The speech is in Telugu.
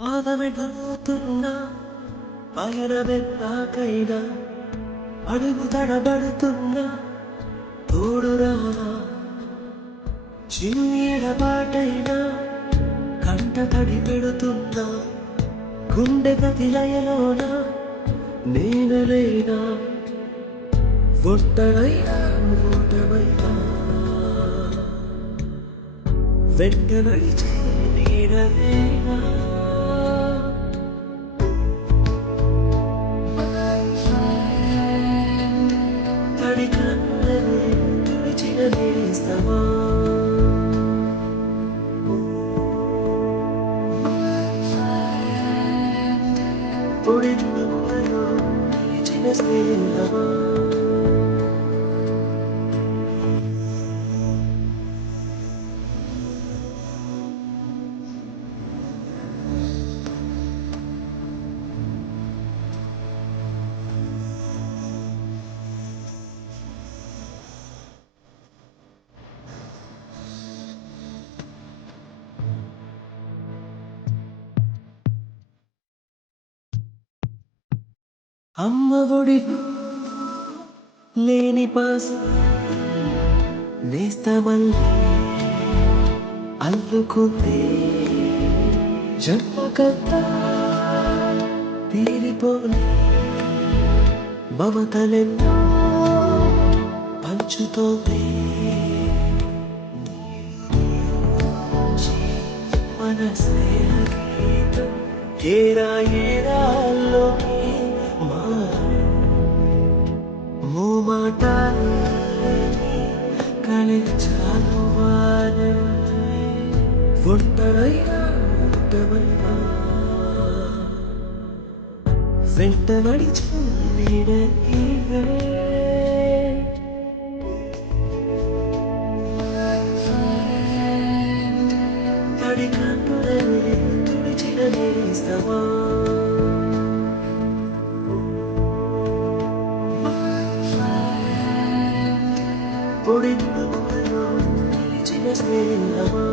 ఆదమెడుతున్నా పయనమెల్లాకైనా అడుగు తడబడుతున్నా తోడురావా చిన్ని ఎడబాటైనా కంట తడి పెడుతున్నా గుండె గతి లయలోన నేను లేనా ఒంటరైనా ఓటమైనా వెంట నడిచే నీడలేనా తడి కన్నలే తుడిచిన నేస్తమా పొడి తువ్వలో నిలిచిన స్నేహమా అమ్మ ఒడి లేని పాసు నేస్తమల్లి అల్లుకుంది జన్మకంతా తీరిపోని మమతలెన్నో పంచుతోంది మన స్నేహ గీతం ఏరా ఏరాల్లో మూమాటాలని కలిచాను వారే ఒంటరైనా ఒంటమైనా వెంట నడిచే నీడ నీవే తడి కన్నులనే తుడిచిన నేస్తమా పొడి తువ్వలో నిలిచిన స్నేహమా